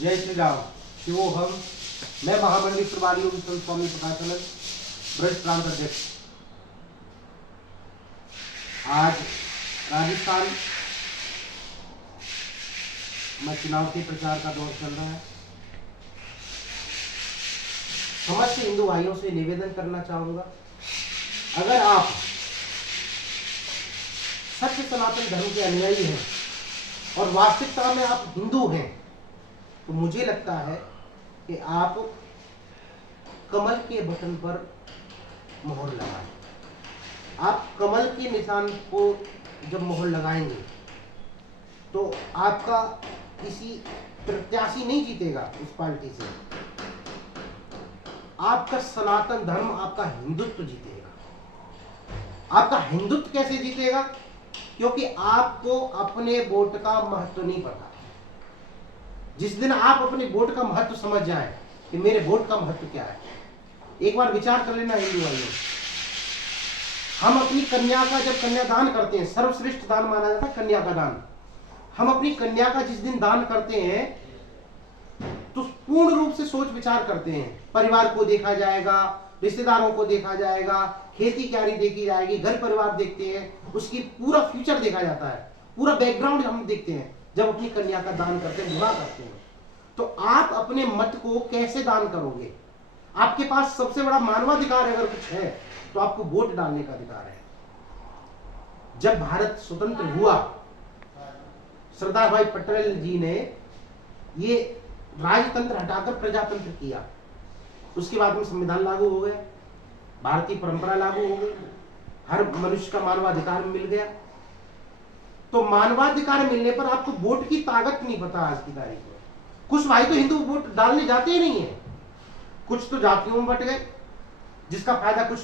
जय श्री राम। शिवोहम। मैं महामंडली प्रभारी योगी संत स्वामी प्रकाशानंद, ब्रज प्रांत अध्यक्ष। आज राजस्थान में चुनाव के प्रचार का दौर चल रहा है। समस्त हिंदू भाइयों से निवेदन करना चाहूंगा, अगर आप सत्य सनातन धर्म के अनुयायी हैं और वास्तविकता में आप हिंदू हैं, तो मुझे लगता है कि आप कमल के बटन पर मोहर लगाएं। आप कमल के निशान को जब मोहर लगाएंगे तो आपका किसी प्रत्याशी नहीं जीतेगा उस पार्टी से, आपका सनातन धर्म, आपका हिंदुत्व जीतेगा। आपका हिंदुत्व कैसे जीतेगा? क्योंकि आपको अपने वोट का महत्व नहीं पता। जिस दिन आप अपने वोट का महत्व समझ जाएं कि मेरे वोट का महत्व क्या है, एक बार विचार कर लेना हिंदू भाइयों। हम अपनी कन्या का जब कन्यादान करते हैं, सर्वश्रेष्ठ दान माना जाता है कन्या का दान। हम अपनी कन्या का जिस दिन दान करते हैं तो पूर्ण रूप से सोच विचार करते हैं। परिवार को देखा जाएगा, रिश्तेदारों को देखा जाएगा, खेती क्यारी देखी जाएगी, घर परिवार देखते हैं, उसकी पूरा फ्यूचर देखा जाता है, पूरा बैकग्राउंड हम देखते हैं जब अपनी कन्या का दान करते हैं, विवाह करते हैं। तो आप अपने मत को कैसे दान करोगे? आपके पास सबसे बड़ा मानवाधिकार अगर कुछ है तो आपको वोट डालने का अधिकार है। जब भारत स्वतंत्र हुआ, सरदार भाई पटेल जी ने ये राजतंत्र हटाकर प्रजातंत्र किया। उसके बाद में संविधान लागू हो गया, भारतीय परंपरा लागू हो गई, हर मनुष्य का मानवाधिकार मिल गया। तो मानवाधिकार मिलने पर आपको वोट की ताकत नहीं पता आज की तारीख में। कुछ भाई तो हिंदू वोट डालने जाते ही नहीं है, कुछ तो जातियों में बट गए, जिसका फायदा कुछ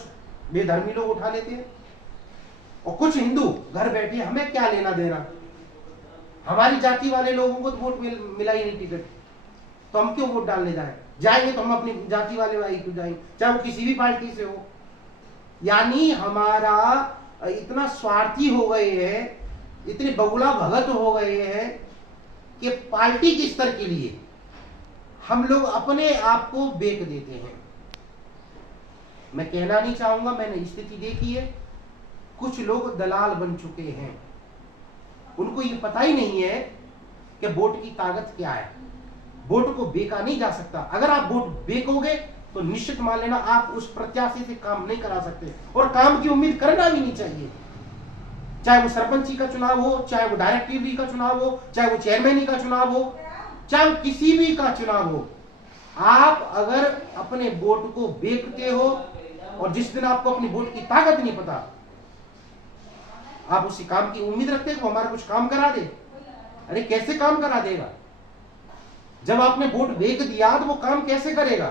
बेधर्मी लोग उठा लेते हैं, और कुछ हिंदू घर बैठे हमें क्या लेना देना, हमारी जाति वाले लोगों को तो वोट मिला ही नहीं टिकट, तो हम क्यों वोट डालने जाएंगे तो हम अपनी जाति वाले भाई क्यों जाएंगे, चाहे वो किसी भी पार्टी से हो। यानी हमारा इतना स्वार्थी हो गए हैं, इतने बगुला भगत हो गए हैं कि पार्टी के स्तर के लिए हम लोग अपने आप को बेच देते हैं। मैं कहना नहीं चाहूंगा, मैंने स्थिति देखी है, कुछ लोग दलाल बन चुके हैं, उनको ये पता ही नहीं है कि वोट की ताकत क्या है। वोट को बेचा नहीं जा सकता। अगर आप वोट बेचोगे तो निश्चित मान लेना आप उस प्रत्याशी से काम नहीं करा सकते, और काम की उम्मीद करना भी नहीं चाहिए। चाहे वो सरपंची का चुनाव हो, चाहे वो डायरेक्टरी का चुनाव हो, चाहे वो चेयरमैनी का चुनाव हो, चाहे वो किसी भी का चुनाव हो, आप अगर अपने वोट को बेचते हो और जिस दिन आपको अपनी वोट की ताकत नहीं पता, आप उसी काम की उम्मीद रखते हैं कि हमारा कुछ काम करा दे। अरे कैसे काम करा देगा? जब आपने वोट बेच दिया तो वो काम कैसे करेगा?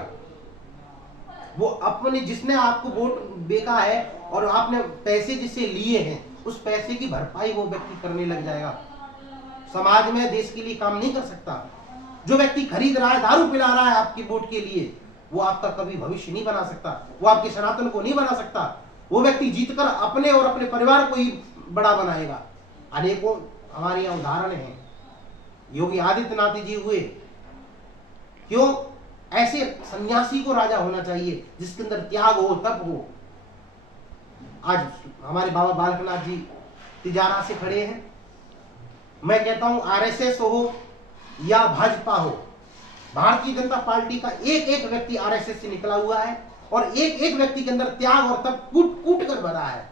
वो अपने जिसने आपको वोट बेचा है और आपने पैसे जिससे लिए हैं, उस पैसे की भरपाई वो व्यक्ति करने लग जाएगा। समाज में देश के लिए काम नहीं कर सकता। जो व्यक्ति खरीद रहा है, दारू पिला रहा है आपके वोट के लिए, वो आपका कभी भविष्य नहीं बना सकता, वो आपके सनातन को नहीं बना सकता। वो व्यक्ति जीतकर अपने और अपने परिवार को ही बड़ा बनाएगा। अनेकों हमारे यहाँ उदाहरण हैं। योगी आदित्यनाथ जी हुए, क्यों? ऐसे सन्यासी को राजा होना चाहिए जिसके अंदर त्याग हो, तप हो। आज हमारे बाबा बालकनाथ जी तिजारा से खड़े हैं। मैं कहता हूं आरएसएस हो या भाजपा हो, भारतीय जनता पार्टी का एक एक व्यक्ति आरएसएस से निकला हुआ है, और एक एक व्यक्ति के अंदर त्याग और तप कूट कूट कर भरा है।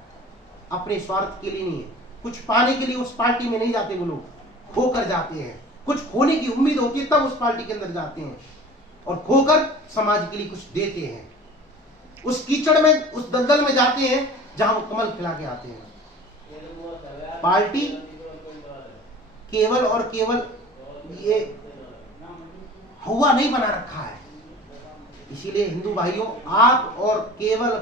अपने स्वार्थ के लिए नहीं है, कुछ पाने के लिए उस पार्टी में नहीं जाते वो लोग, खोकर जाते हैं। कुछ खोने की उम्मीद होती है तब उस पार्टी के अंदर जाते हैं, और खोकर समाज के लिए कुछ देते हैं। उस कीचड़ में, उस दलदल में जाते हैं जहां वो कमल खिला के आते हैं। पार्टी केवल और केवल ये हुआ नहीं बना रखा है। इसीलिए हिंदू भाइयों, आप और केवल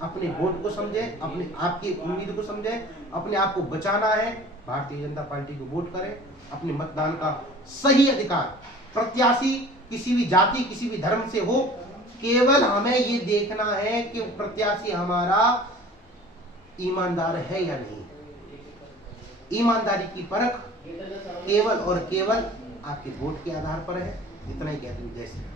अपने वोट को समझें, अपने आपकी उम्मीद को समझें, अपने आप को बचाना है, भारतीय जनता पार्टी को वोट करें। अपने मतदान का सही अधिकार, प्रत्याशी किसी भी जाति, किसी भी धर्म से हो, केवल हमें ये देखना है कि प्रत्याशी हमारा ईमानदार है या नहीं। ईमानदारी की परख केवल और केवल आपके वोट के आधार पर है। इतना ही कहते हुए जय श्री राम।